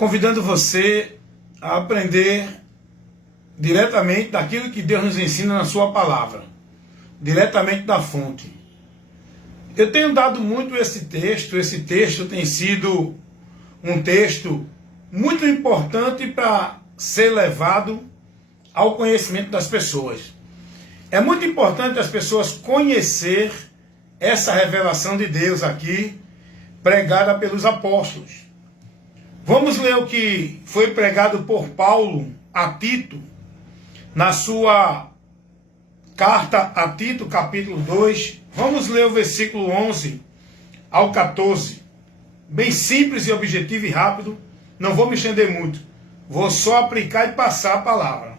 convidando você a aprender diretamente daquilo que Deus nos ensina na sua palavra, diretamente da fonte. Eu tenho dado muito esse texto tem sido um texto muito importante para ser levado ao conhecimento das pessoas. É muito importante as pessoas conhecer essa revelação de Deus aqui, pregada pelos apóstolos. Vamos ler o que foi pregado por Paulo a Tito, na sua carta a Tito, capítulo 2. Vamos ler o versículo 11 ao 14. Bem simples e objetivo e rápido. Não vou me estender muito. Vou só aplicar e passar a palavra.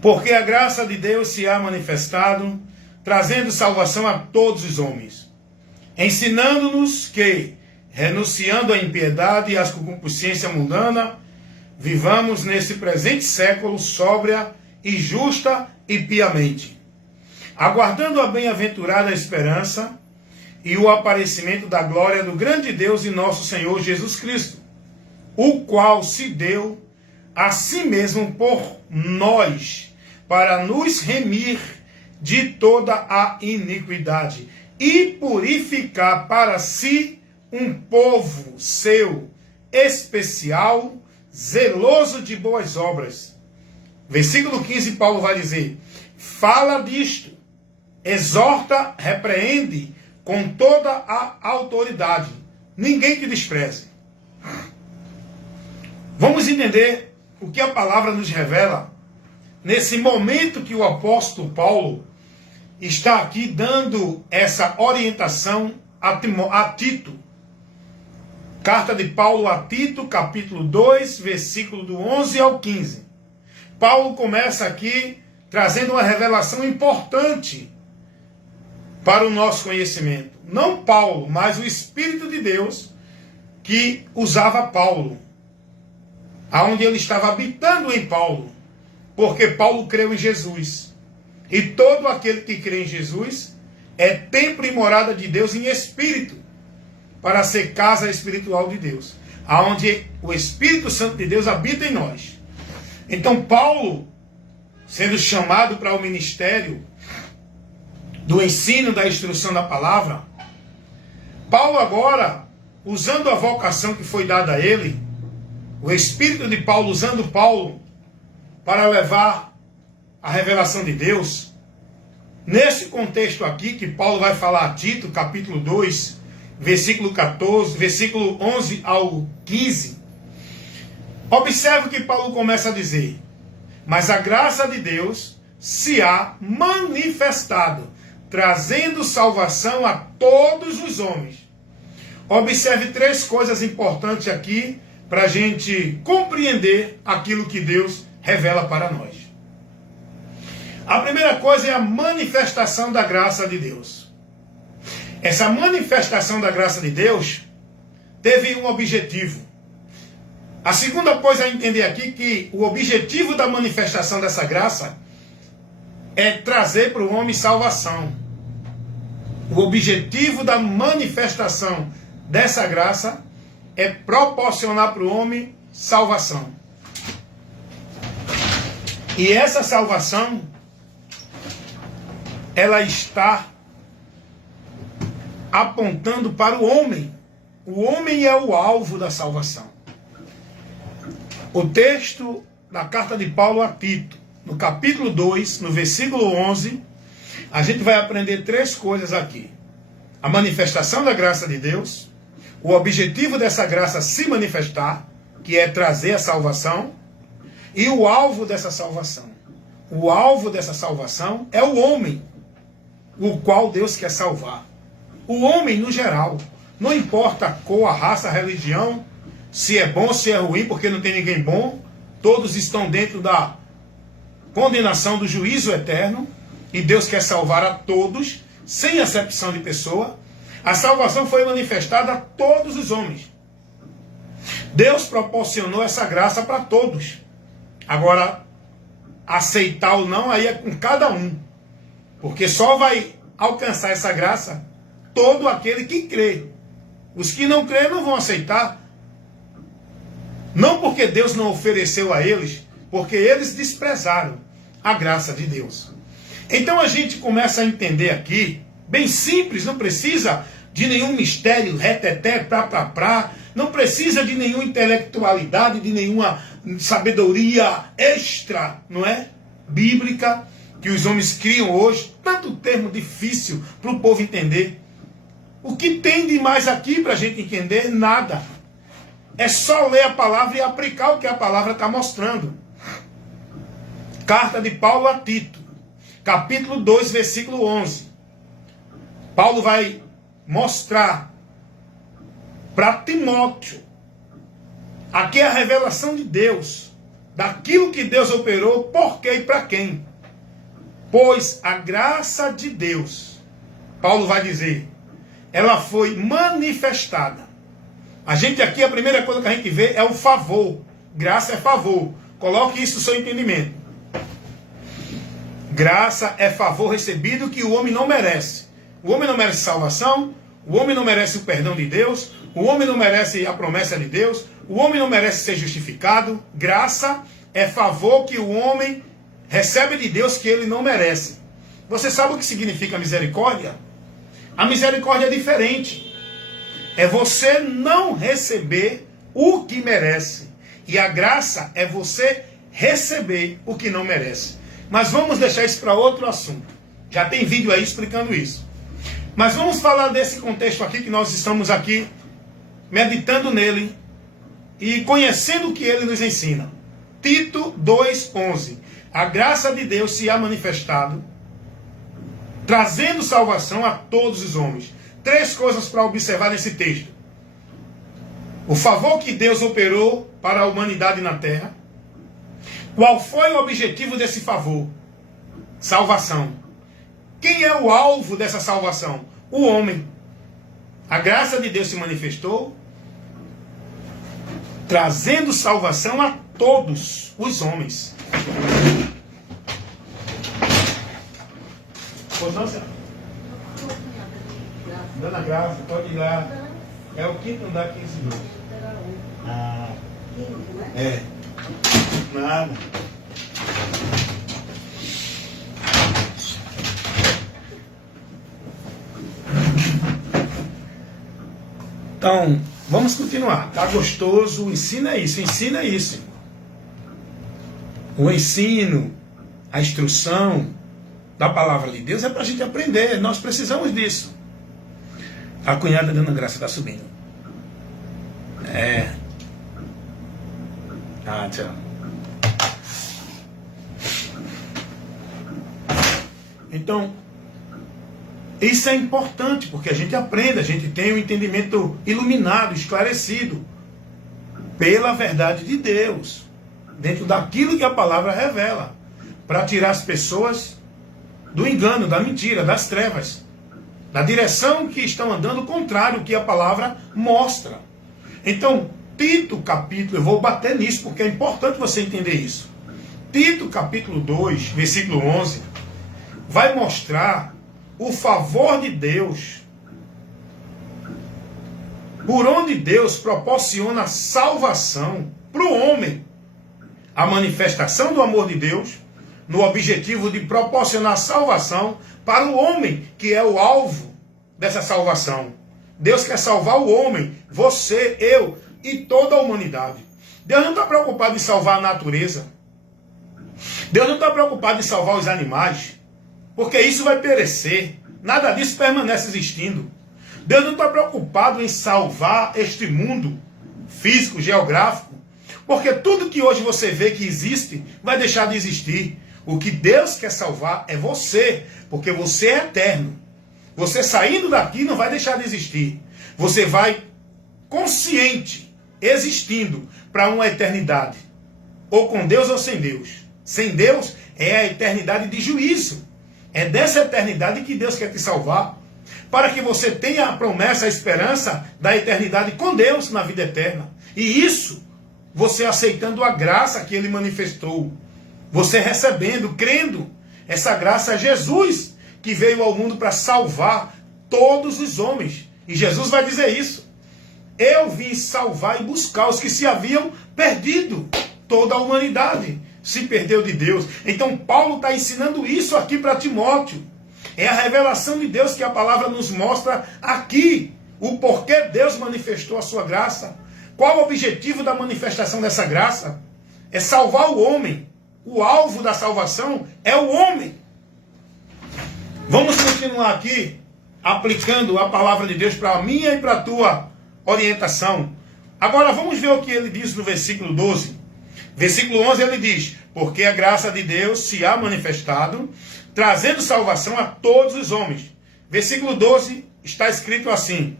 Porque a graça de Deus se há manifestado, trazendo salvação a todos os homens, ensinando-nos que, renunciando à impiedade e à concupiscência mundana, vivamos nesse presente século sóbria e justa e piamente, aguardando a bem-aventurada esperança e o aparecimento da glória do grande Deus e nosso Senhor Jesus Cristo, o qual se deu a si mesmo por nós, para nos remir de toda a iniquidade e purificar para si um povo seu especial, zeloso de boas obras. Versículo 15, Paulo vai dizer: fala disto, exorta, repreende com toda a autoridade, ninguém te despreze. Vamos entender o que a palavra nos revela nesse momento que o apóstolo Paulo está aqui dando essa orientação a Tito. Carta de Paulo a Tito, capítulo 2, versículo do 11 ao 15. Paulo começa aqui trazendo uma revelação importante para o nosso conhecimento. Não Paulo, mas o Espírito de Deus que usava Paulo, aonde ele estava habitando em Paulo, porque Paulo creu em Jesus. E todo aquele que crê em Jesus é templo e morada de Deus em espírito, para ser casa espiritual de Deus, aonde o Espírito Santo de Deus habita em nós. Então Paulo, sendo chamado para o ministério do ensino, da instrução da palavra, Paulo agora, usando a vocação que foi dada a ele, o Espírito de Paulo usando Paulo para levar a revelação de Deus, nesse contexto aqui que Paulo vai falar a Tito, capítulo 2, versículo 14, versículo 11 ao 15, observe o que Paulo começa a dizer: mas a graça de Deus se há manifestado, trazendo salvação a todos os homens. Observe três coisas importantes aqui, para a gente compreender aquilo que Deus revela para nós. A primeira coisa é a manifestação da graça de Deus. Essa manifestação da graça de Deus teve um objetivo. A segunda coisa a entender aqui, que o objetivo da manifestação dessa graça é trazer para o homem salvação. O objetivo da manifestação dessa graça é proporcionar para o homem salvação. E essa salvação, ela está apontando para o homem. O homem é o alvo da salvação. O texto da carta de Paulo a Tito, no capítulo 2, no versículo 11, a gente vai aprender três coisas aqui: a manifestação da graça de Deus, o objetivo dessa graça se manifestar, que é trazer a salvação, e o alvo dessa salvação. O alvo dessa salvação é o homem, o qual Deus quer salvar. O homem no geral, não importa a cor, a raça, a religião, se é bom, se é ruim, porque não tem ninguém bom, todos estão dentro da condenação do juízo eterno, e Deus quer salvar a todos, sem acepção de pessoa. A salvação foi manifestada a todos os homens. Deus proporcionou essa graça para todos. Agora, aceitar ou não, aí é com cada um. Porque só vai alcançar essa graça todo aquele que crê. Os que não crê não vão aceitar. Não porque Deus não ofereceu a eles, porque eles desprezaram a graça de Deus. Então a gente começa a entender aqui, bem simples, não precisa de nenhum mistério, reteté, prá, não precisa de nenhuma intelectualidade, de nenhuma sabedoria extra, não é? Bíblica, que os homens criam hoje, tanto termo difícil para o povo entender. O que tem de mais aqui para a gente entender? Nada. É só ler a palavra e aplicar o que a palavra está mostrando. Carta de Paulo a Tito, capítulo 2, versículo 11. Paulo vai mostrar para Timóteo, aqui é a revelação de Deus, daquilo que Deus operou, por quê e para quem. Pois a graça de Deus, Paulo vai dizer, ela foi manifestada. A gente aqui, a primeira coisa que a gente vê é o favor. Graça é favor. Coloque isso no seu entendimento. Graça é favor recebido que o homem não merece. O homem não merece salvação, o homem não merece o perdão de Deus, o homem não merece a promessa de Deus, o homem não merece ser justificado. Graça é favor que o homem recebe de Deus que ele não merece. Você sabe o que significa misericórdia? A misericórdia é diferente. É você não receber o que merece. E a graça é você receber o que não merece. Mas vamos deixar isso para outro assunto. Já tem vídeo aí explicando isso. Mas vamos falar desse contexto aqui, que nós estamos aqui meditando nele e conhecendo o que ele nos ensina. Tito 2,11. A graça de Deus se há manifestado, trazendo salvação a todos os homens. 3 coisas para observar nesse texto. O favor que Deus operou para a humanidade na terra. Qual foi o objetivo desse favor? Salvação. Quem é o alvo dessa salvação? O homem. A graça de Deus se manifestou, trazendo salvação a todos os homens. Constância? Dona Graça, pode ir lá. É o quinto andar, 15-2. Ah. É. Nada. Então, vamos continuar. Tá gostoso? O ensino é isso. Ensina isso. O ensino, a instrução da palavra de Deus é para a gente aprender. Nós precisamos disso. A cunhada Dona Graça está subindo. É. Ah, tchau. Então, isso é importante, porque a gente aprende, a gente tem um entendimento iluminado, esclarecido, pela verdade de Deus, dentro daquilo que a palavra revela, para tirar as pessoas do engano, da mentira, das trevas, da direção que estão andando contrário ao que a palavra mostra. Então, Tito capítulo, eu vou bater nisso, porque é importante você entender isso. Tito capítulo 2, versículo 11, vai mostrar o favor de Deus, por onde Deus proporciona salvação para o homem. A manifestação do amor de Deus, no objetivo de proporcionar salvação para o homem, que é o alvo dessa salvação. Deus quer salvar o homem, você, eu e toda a humanidade. Deus não está preocupado em salvar a natureza. Deus não está preocupado em salvar os animais, porque isso vai perecer. Nada disso permanece existindo. Deus não está preocupado em salvar este mundo físico, geográfico, porque tudo que hoje você vê que existe vai deixar de existir. O que Deus quer salvar é você, porque você é eterno. Você saindo daqui não vai deixar de existir. Você vai consciente, existindo para uma eternidade. Ou com Deus ou sem Deus. Sem Deus é a eternidade de juízo. É dessa eternidade que Deus quer te salvar, para que você tenha a promessa, a esperança da eternidade com Deus na vida eterna. E isso, você aceitando a graça que Ele manifestou. Você recebendo, crendo. Essa graça é Jesus, que veio ao mundo para salvar todos os homens. E Jesus vai dizer isso. Eu vim salvar e buscar os que se haviam perdido. Toda a humanidade se perdeu de Deus. Então Paulo está ensinando isso aqui para Timóteo. É a revelação de Deus que a palavra nos mostra aqui. O porquê Deus manifestou a sua graça. Qual o objetivo da manifestação dessa graça? É salvar o homem. O alvo da salvação é o homem. Vamos continuar aqui aplicando a palavra de Deus para a minha e para a tua orientação. Agora vamos ver o que ele diz no versículo 12. Versículo 11 ele diz: porque a graça de Deus se há manifestado, trazendo salvação a todos os homens. Versículo 12 está escrito assim: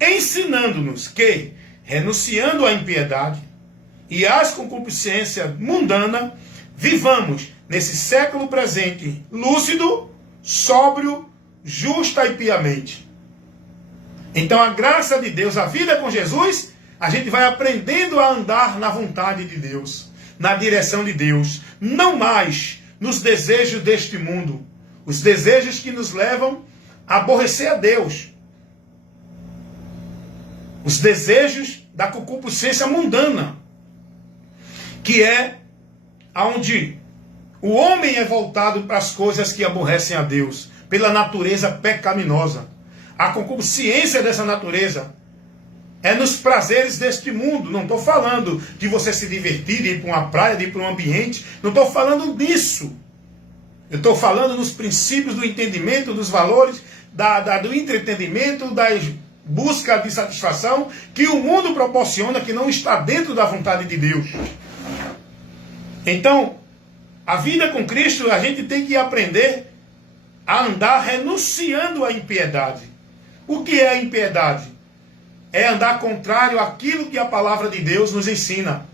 ensinando-nos que, renunciando à impiedade e às concupiscências mundanas, vivamos nesse século presente lúcido, sóbrio, justa e piamente. Então a graça de Deus, a vida com Jesus, a gente vai aprendendo a andar na vontade de Deus, na direção de Deus, não mais nos desejos deste mundo, os desejos que nos levam a aborrecer a Deus, os desejos da concupiscência mundana, que é onde o homem é voltado para as coisas que aborrecem a Deus, pela natureza pecaminosa. A concupiscência dessa natureza é nos prazeres deste mundo. Não estou falando de você se divertir, de ir para uma praia, de ir para um ambiente. Não estou falando disso. Eu estou falando nos princípios do entendimento, dos valores, do entretenimento, da busca de satisfação que o mundo proporciona, que não está dentro da vontade de Deus. Então, a vida com Cristo, a gente tem que aprender a andar renunciando à impiedade. O que é a impiedade? É andar contrário àquilo que a palavra de Deus nos ensina.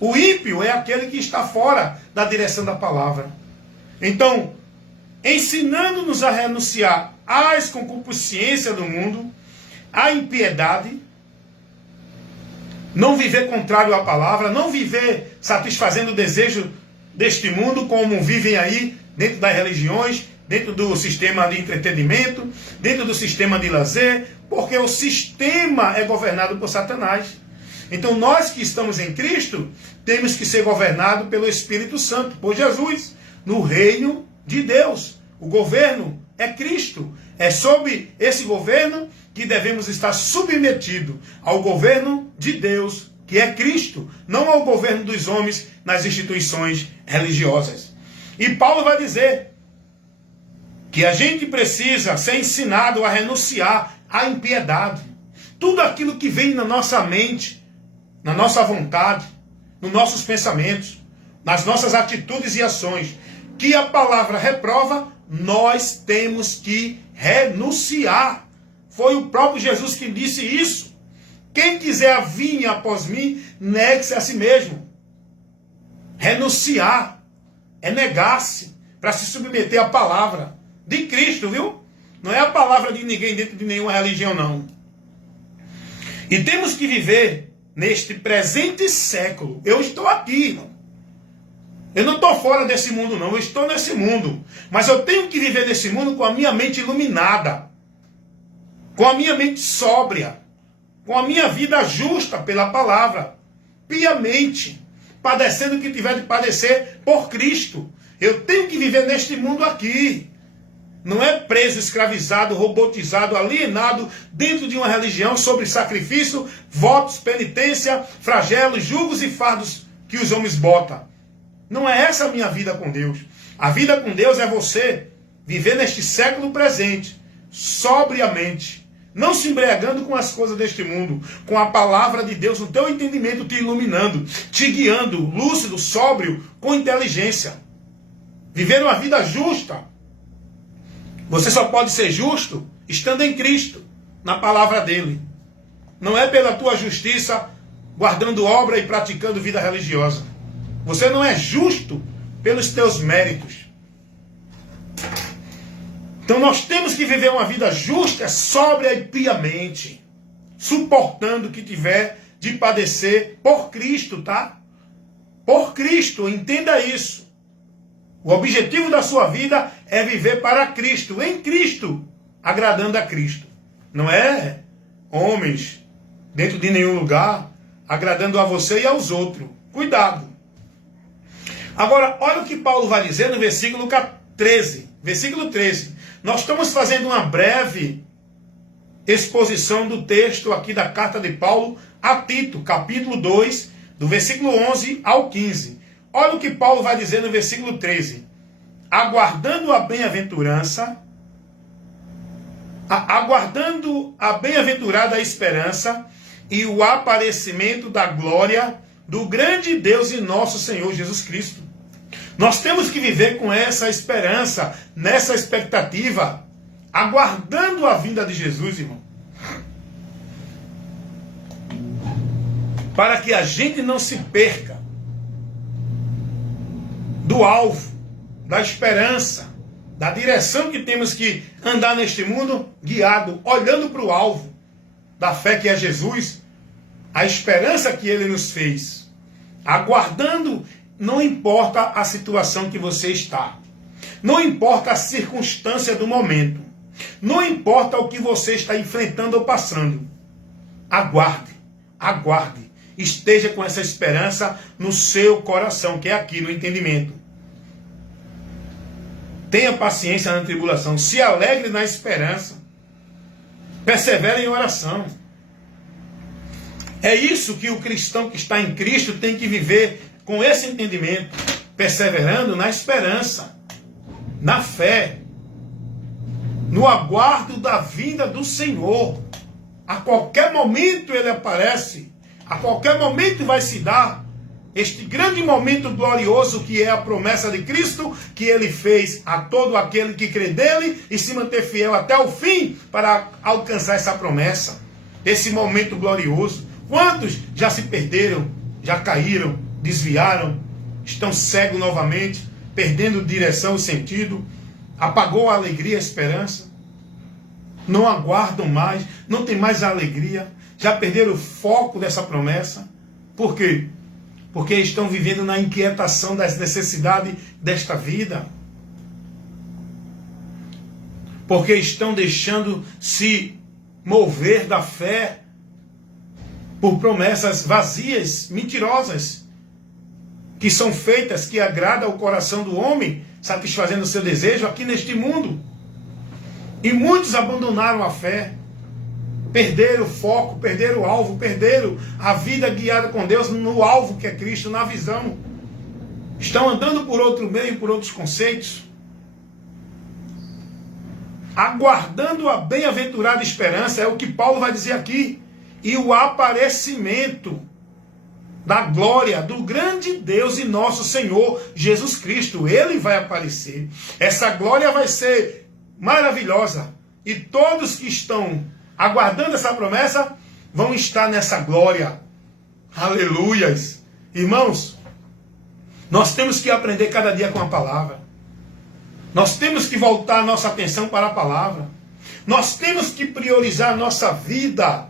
O ímpio é aquele que está fora da direção da palavra. Então, ensinando-nos a renunciar às concupiscências do mundo, à impiedade, não viver contrário à palavra, não viver satisfazendo o desejo deste mundo, como vivem aí dentro das religiões, dentro do sistema de entretenimento, dentro do sistema de lazer, porque o sistema é governado por Satanás. Então nós que estamos em Cristo, temos que ser governados pelo Espírito Santo, por Jesus, no reino de Deus. O governo é Cristo. É sob esse governo que devemos estar submetidos ao governo de Deus, que é Cristo, não ao governo dos homens nas instituições religiosas. E Paulo vai dizer que a gente precisa ser ensinado a renunciar à impiedade. Tudo aquilo que vem na nossa mente, na nossa vontade, nos nossos pensamentos, nas nossas atitudes e ações, que a palavra reprova, nós temos que renunciar. Foi o próprio Jesus que disse isso. Quem quiser vir após mim, negue-se a si mesmo. Renunciar é negar-se para se submeter à palavra de Cristo, viu? Não é a palavra de ninguém dentro de nenhuma religião, não. E temos que viver neste presente século. Eu estou aqui, irmão. Eu não estou fora desse mundo, não. Eu estou nesse mundo. Mas eu tenho que viver nesse mundo com a minha mente iluminada, com a minha mente sóbria, com a minha vida justa pela palavra, piamente, padecendo o que tiver de padecer por Cristo. Eu tenho que viver neste mundo aqui. Não é preso, escravizado, robotizado, alienado dentro de uma religião sobre sacrifício, votos, penitência, flagelos, julgos e fardos que os homens botam. Não é essa a minha vida com Deus. A vida com Deus é você viver neste século presente, sobriamente, não se embriagando com as coisas deste mundo, com a palavra de Deus no teu entendimento te iluminando, te guiando, lúcido, sóbrio, com inteligência. Viver uma vida justa. Você só pode ser justo estando em Cristo, na palavra dele. Não é pela tua justiça, guardando obra e praticando vida religiosa. Você não é justo pelos teus méritos. Então nós temos que viver uma vida justa, sóbria e piamente, suportando o que tiver de padecer por Cristo, tá? Por Cristo, entenda isso. O objetivo da sua vida é viver para Cristo, em Cristo, agradando a Cristo. Não é homens dentro de nenhum lugar, agradando a você e aos outros. Cuidado. Agora, olha o que Paulo vai dizer no versículo 13. Versículo 13. Nós estamos fazendo uma breve exposição do texto aqui da carta de Paulo a Tito, capítulo 2, do versículo 11 ao 15. Olha o que Paulo vai dizer no versículo 13. Aguardando a bem-aventurança, aguardando a bem-aventurada esperança e o aparecimento da glória do grande Deus e nosso Senhor Jesus Cristo. Nós temos que viver com essa esperança, nessa expectativa, aguardando a vinda de Jesus, irmão. Para que a gente não se perca do alvo, da esperança, da direção que temos que andar neste mundo, guiado, olhando para o alvo da fé que é Jesus, a esperança que Ele nos fez, aguardando, não importa a situação que você está, não importa a circunstância do momento, não importa o que você está enfrentando ou passando, aguarde, aguarde, esteja com essa esperança no seu coração, que é aqui no entendimento. Tenha paciência na tribulação, se alegre na esperança, persevere em oração. É isso que o cristão que está em Cristo tem que viver com esse entendimento, perseverando na esperança, na fé, no aguardo da vinda do Senhor. A qualquer momento Ele aparece, a qualquer momento vai se dar este grande momento glorioso que é a promessa de Cristo, que Ele fez a todo aquele que crê nele e se manter fiel até o fim para alcançar essa promessa. Esse momento glorioso. Quantos já se perderam, já caíram, desviaram, estão cegos novamente, perdendo direção e sentido, apagou a alegria e a esperança, não aguardam mais, não tem mais a alegria, já perderam o foco dessa promessa. Por quê? Porque estão vivendo na inquietação das necessidades desta vida. Porque estão deixando se mover da fé por promessas vazias, mentirosas, que são feitas, que agradam ao coração do homem, satisfazendo o seu desejo aqui neste mundo. E muitos abandonaram a fé, perderam o foco, perderam o alvo, perderam a vida guiada com Deus no alvo que é Cristo, na visão. Estão andando por outro meio, por outros conceitos, aguardando a bem-aventurada esperança, é o que Paulo vai dizer aqui, e o aparecimento da glória do grande Deus e nosso Senhor Jesus Cristo. Ele vai aparecer. Essa glória vai ser maravilhosa. E todos que estão aguardando essa promessa vão estar nessa glória. Aleluias. Irmãos, nós temos que aprender cada dia com a palavra. Nós temos que voltar a nossa atenção para a palavra. Nós temos que priorizar a nossa vida,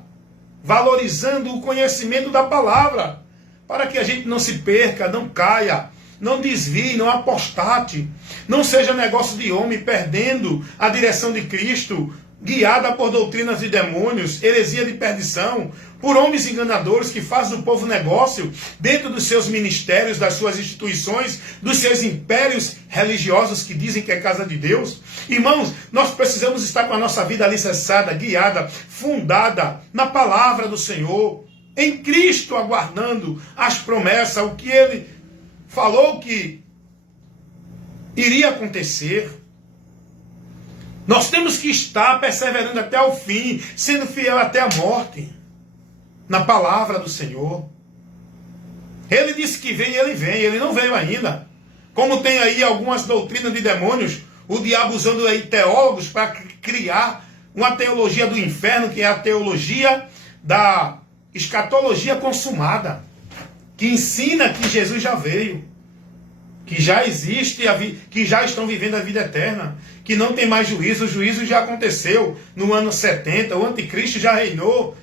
valorizando o conhecimento da palavra, para que a gente não se perca, não caia, não desvie, não apostate, não seja negócio de homem perdendo a direção de Cristo, guiada por doutrinas de demônios, heresia de perdição, por homens enganadores que fazem do povo negócio dentro dos seus ministérios, das suas instituições, dos seus impérios religiosos que dizem que é casa de Deus. Irmãos, nós precisamos estar com a nossa vida alicerçada, guiada, fundada na palavra do Senhor, em Cristo, aguardando as promessas, o que Ele falou que iria acontecer. Nós temos que estar perseverando até o fim, sendo fiel até a morte, na palavra do Senhor. Ele disse que vem, ele não veio ainda. Como tem aí algumas doutrinas de demônios, o diabo usando aí teólogos para criar uma teologia do inferno, que é a teologia da escatologia consumada, que ensina que Jesus já veio, que já existe, que já estão vivendo a vida eterna, que não tem mais juízo, o juízo já aconteceu no ano 70, o anticristo já reinou,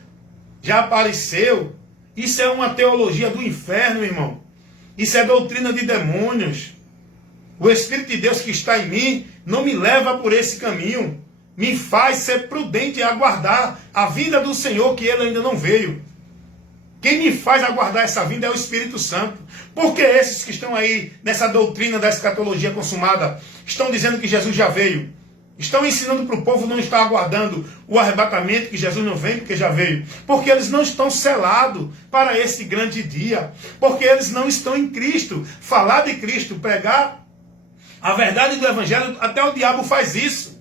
já apareceu. Isso é uma teologia do inferno, irmão. Isso é doutrina de demônios. O Espírito de Deus que está em mim não me leva por esse caminho, me faz ser prudente e aguardar a vinda do Senhor, que Ele ainda não veio. Quem me faz aguardar essa vinda é o Espírito Santo. Porque esses que estão aí nessa doutrina da escatologia consumada estão dizendo que Jesus já veio. Estão ensinando para o povo não estar aguardando o arrebatamento, que Jesus não vem porque já veio. Porque eles não estão selados para esse grande dia. Porque eles não estão em Cristo. Falar de Cristo, pregar a verdade do Evangelho, até o diabo faz isso.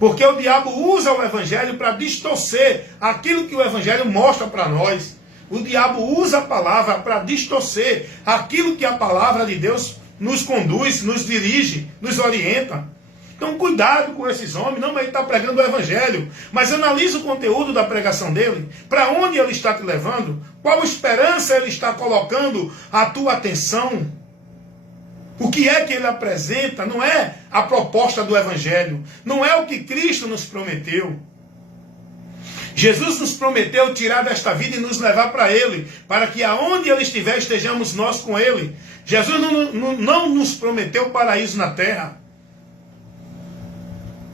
Porque o diabo usa o Evangelho para distorcer aquilo que o Evangelho mostra para nós. O diabo usa a palavra para distorcer aquilo que a palavra de Deus nos conduz, nos dirige, nos orienta. Então cuidado com esses homens, não, mas ele está pregando o Evangelho. Mas analisa o conteúdo da pregação dele, para onde ele está te levando, qual esperança ele está colocando a tua atenção. O que é que ele apresenta não é a proposta do Evangelho, não é o que Cristo nos prometeu. Jesus nos prometeu tirar desta vida e nos levar para Ele, para que aonde Ele estiver estejamos nós com Ele. Jesus não nos prometeu paraíso na terra.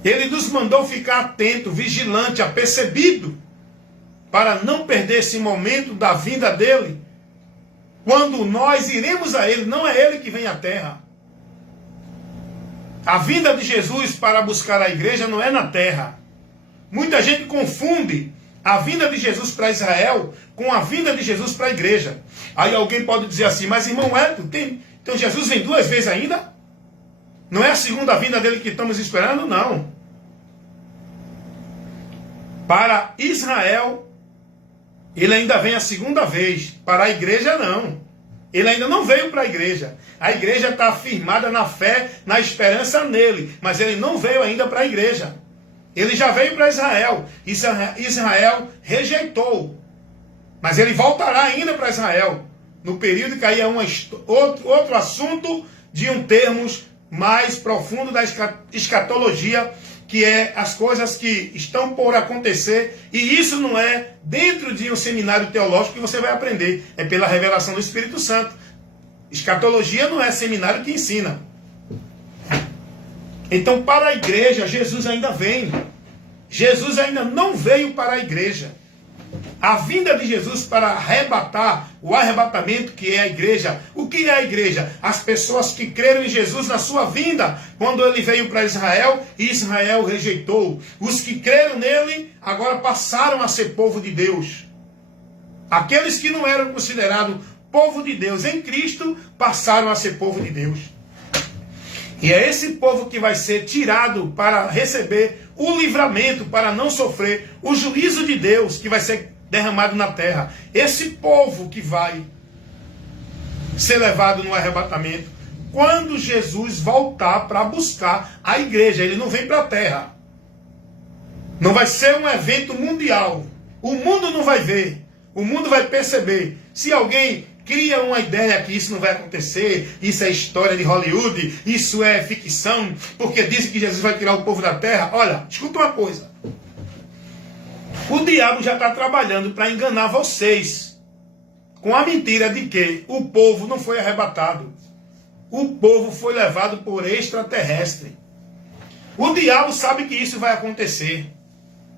Ele nos mandou ficar atento, vigilante, apercebido, para não perder esse momento da vinda dele. Quando nós iremos a Ele, não é Ele que vem à terra. A vinda de Jesus para buscar a igreja não é na terra. Muita gente confunde a vinda de Jesus para Israel com a vinda de Jesus para a igreja. Aí alguém pode dizer assim, mas irmão então Jesus vem 2 vezes ainda? Não é a segunda vinda dele que estamos esperando? Não. Para Israel, ele ainda vem a segunda vez. Para a igreja, não. Ele ainda não veio para a igreja. A igreja está firmada na fé, na esperança nele. Mas ele não veio ainda para a igreja. Ele já veio para Israel. Israel rejeitou. Mas ele voltará ainda para Israel. No período que aí é outro assunto de um termos mais profundo da escatologia, que é as coisas que estão por acontecer, e isso não é dentro de um seminário teológico que você vai aprender, é pela revelação do Espírito Santo. Escatologia não é seminário que ensina. Então, para a igreja, Jesus ainda vem. Jesus ainda não veio para a igreja. A vinda de Jesus para arrebatar, o arrebatamento que é a igreja. O que é a igreja? As pessoas que creram em Jesus na sua vinda, quando ele veio para Israel, e Israel rejeitou. Os que creram nele, agora passaram a ser povo de Deus. Aqueles que não eram considerados povo de Deus em Cristo, passaram a ser povo de Deus. E é esse povo que vai ser tirado para receber o livramento, para não sofrer o juízo de Deus que vai ser derramado na terra. Esse povo que vai ser levado no arrebatamento, quando Jesus voltar para buscar a igreja. Ele não vem para a terra. Não vai ser um evento mundial. O mundo não vai ver. O mundo vai perceber. Se alguém cria uma ideia que isso não vai acontecer, isso é história de Hollywood, isso é ficção, porque dizem que Jesus vai tirar o povo da terra. Olha, escuta uma coisa. O diabo já está trabalhando para enganar vocês com a mentira de que o povo não foi arrebatado. O povo foi levado por extraterrestre. O diabo sabe que isso vai acontecer.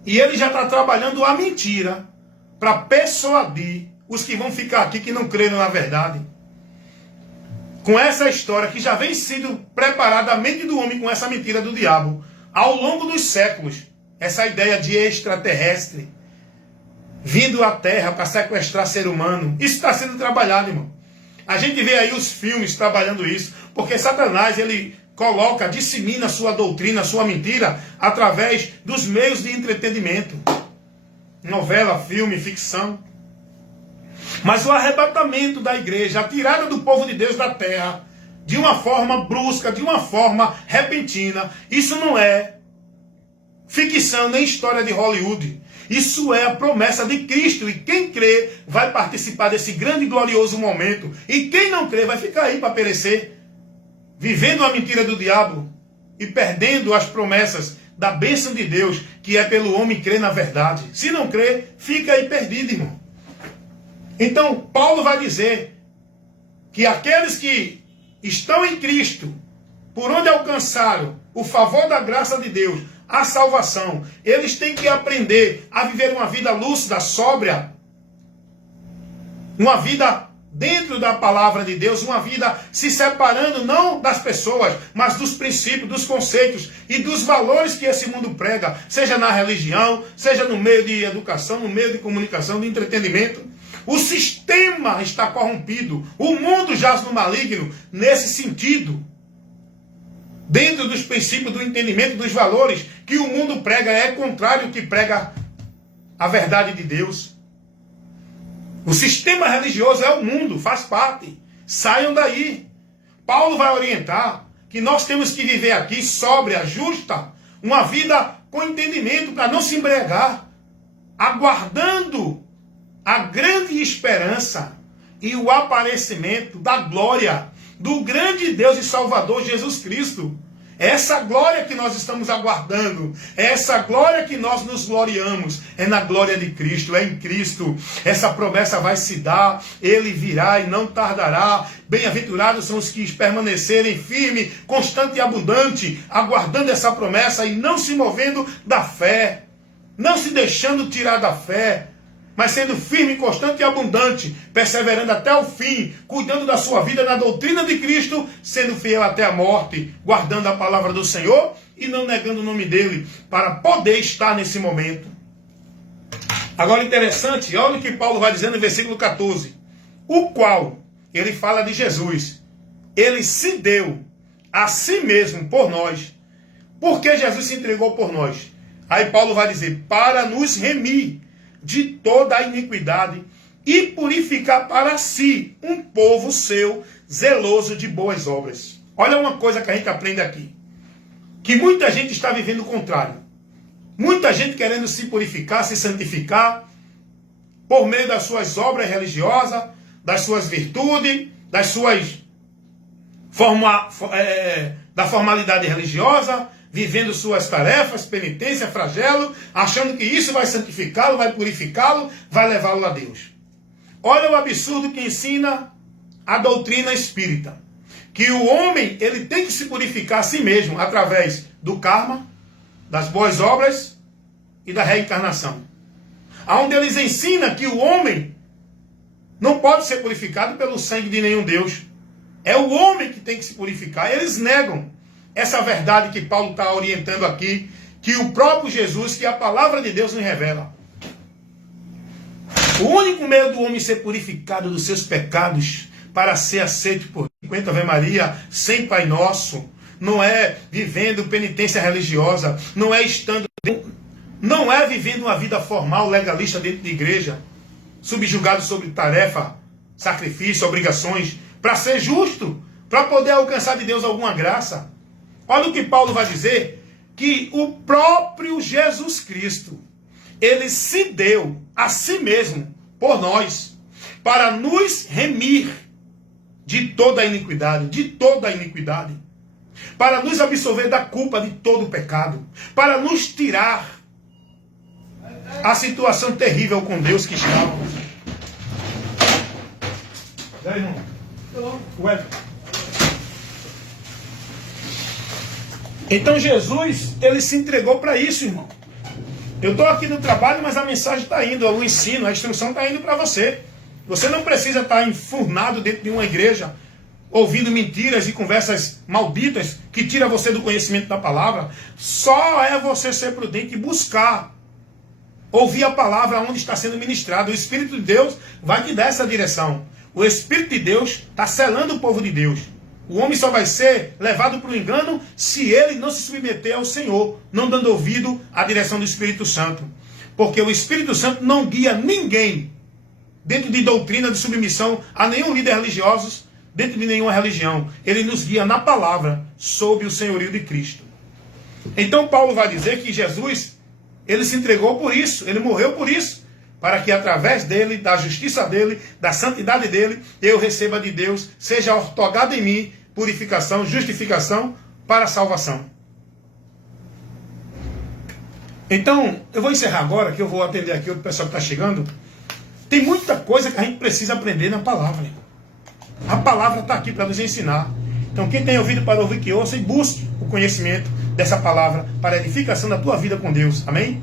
E ele já está trabalhando a mentira para persuadir os que vão ficar aqui que não creram na verdade. Com essa história que já vem sendo preparada a mente do homem com essa mentira do diabo ao longo dos séculos. Essa ideia de extraterrestre vindo à Terra para sequestrar ser humano. Isso está sendo trabalhado, irmão. A gente vê aí os filmes trabalhando isso. Porque Satanás, ele coloca, dissemina sua doutrina, sua mentira através dos meios de entretenimento. Novela, filme, ficção. Mas o arrebatamento da igreja, a tirada do povo de Deus da terra, de uma forma brusca, de uma forma repentina, isso não é ficção nem história de Hollywood. Isso é a promessa de Cristo. E quem crê vai participar desse grande e glorioso momento. E quem não crê vai ficar aí para perecer, vivendo a mentira do diabo e perdendo as promessas da bênção de Deus, que é pelo homem crer na verdade. Se não crê, fica aí perdido, irmão. Então, Paulo vai dizer que aqueles que estão em Cristo, por onde alcançaram o favor da graça de Deus, a salvação, eles têm que aprender a viver uma vida lúcida, sóbria, uma vida dentro da palavra de Deus, uma vida se separando não das pessoas, mas dos princípios, dos conceitos e dos valores que esse mundo prega, seja na religião, seja no meio de educação, no meio de comunicação, de entretenimento. O sistema está corrompido, o mundo jaz no maligno nesse sentido. Dentro dos princípios do entendimento dos valores que o mundo prega, é contrário ao que prega a verdade de Deus. O sistema religioso é o mundo, faz parte. Saiam daí. Paulo vai orientar que nós temos que viver aqui sóbria, justa, uma vida com entendimento para não se embriagar, aguardando a grande esperança e o aparecimento da glória do grande Deus e Salvador Jesus Cristo. Essa glória que nós estamos aguardando, essa glória que nós nos gloriamos, é na glória de Cristo, é em Cristo. Essa promessa vai se dar, Ele virá e não tardará. Bem-aventurados são os que permanecerem firme, constante e abundante, aguardando essa promessa e não se movendo da fé, não se deixando tirar da fé, mas sendo firme, constante e abundante, perseverando até o fim, cuidando da sua vida na doutrina de Cristo, sendo fiel até a morte, guardando a palavra do Senhor e não negando o nome dele, para poder estar nesse momento. Agora interessante, olha o que Paulo vai dizendo no versículo 14, o qual, ele fala de Jesus, ele se deu a si mesmo por nós. Por que Jesus se entregou por nós? Aí Paulo vai dizer, para nos remir de toda a iniquidade e purificar para si um povo seu, zeloso de boas obras. Olha uma coisa que a gente aprende aqui, que muita gente está vivendo o contrário. Muita gente querendo se purificar, se santificar, por meio das suas obras religiosas, das suas virtudes, das suas da formalidade religiosa, vivendo suas tarefas, penitência, flagelo, achando que isso vai santificá-lo, vai purificá-lo, vai levá-lo a Deus. Olha o absurdo que ensina a doutrina espírita. Que o homem, ele tem que se purificar a si mesmo, através do karma, das boas obras e da reencarnação. Onde eles ensinam que o homem não pode ser purificado pelo sangue de nenhum Deus. É o homem que tem que se purificar. Eles negam essa verdade que Paulo está orientando aqui, que o próprio Jesus, que a palavra de Deus nos revela. O único meio do homem ser purificado dos seus pecados, para ser aceito por 50 Ave Maria, sem Pai Nosso, não é vivendo penitência religiosa, não é vivendo uma vida formal, legalista dentro de igreja, subjugado sobre tarefa, sacrifício, obrigações, para ser justo, para poder alcançar de Deus alguma graça. Olha o que Paulo vai dizer, que o próprio Jesus Cristo, ele se deu a si mesmo por nós, para nos remir de toda a iniquidade, para nos absolver da culpa de todo o pecado, para nos tirar a situação terrível com Deus que estávamos. Então Jesus, ele se entregou para isso, irmão. Eu estou aqui no trabalho, mas a mensagem está indo, o ensino, a instrução está indo para você. Você não precisa estar enfurnado dentro de uma igreja, ouvindo mentiras e conversas malditas que tiram você do conhecimento da palavra. Só é você ser prudente e buscar ouvir a palavra onde está sendo ministrado. O Espírito de Deus vai te dar essa direção. O Espírito de Deus está selando o povo de Deus. O homem só vai ser levado para o engano se ele não se submeter ao Senhor, não dando ouvido à direção do Espírito Santo. Porque o Espírito Santo não guia ninguém dentro de doutrina de submissão a nenhum líder religioso, dentro de nenhuma religião. Ele nos guia na palavra, sob o senhorio de Cristo. Então Paulo vai dizer que Jesus, ele se entregou por isso, ele morreu por isso, para que através dele, da justiça dele, da santidade dele, eu receba de Deus, seja ortogada em mim, purificação, justificação para a salvação. Então, eu vou encerrar agora, que eu vou atender aqui outro pessoal que está chegando. Tem muita coisa que a gente precisa aprender na palavra. A palavra está aqui para nos ensinar. Então, quem tem ouvido para ouvir, que ouça e busque o conhecimento dessa palavra para a edificação da tua vida com Deus. Amém?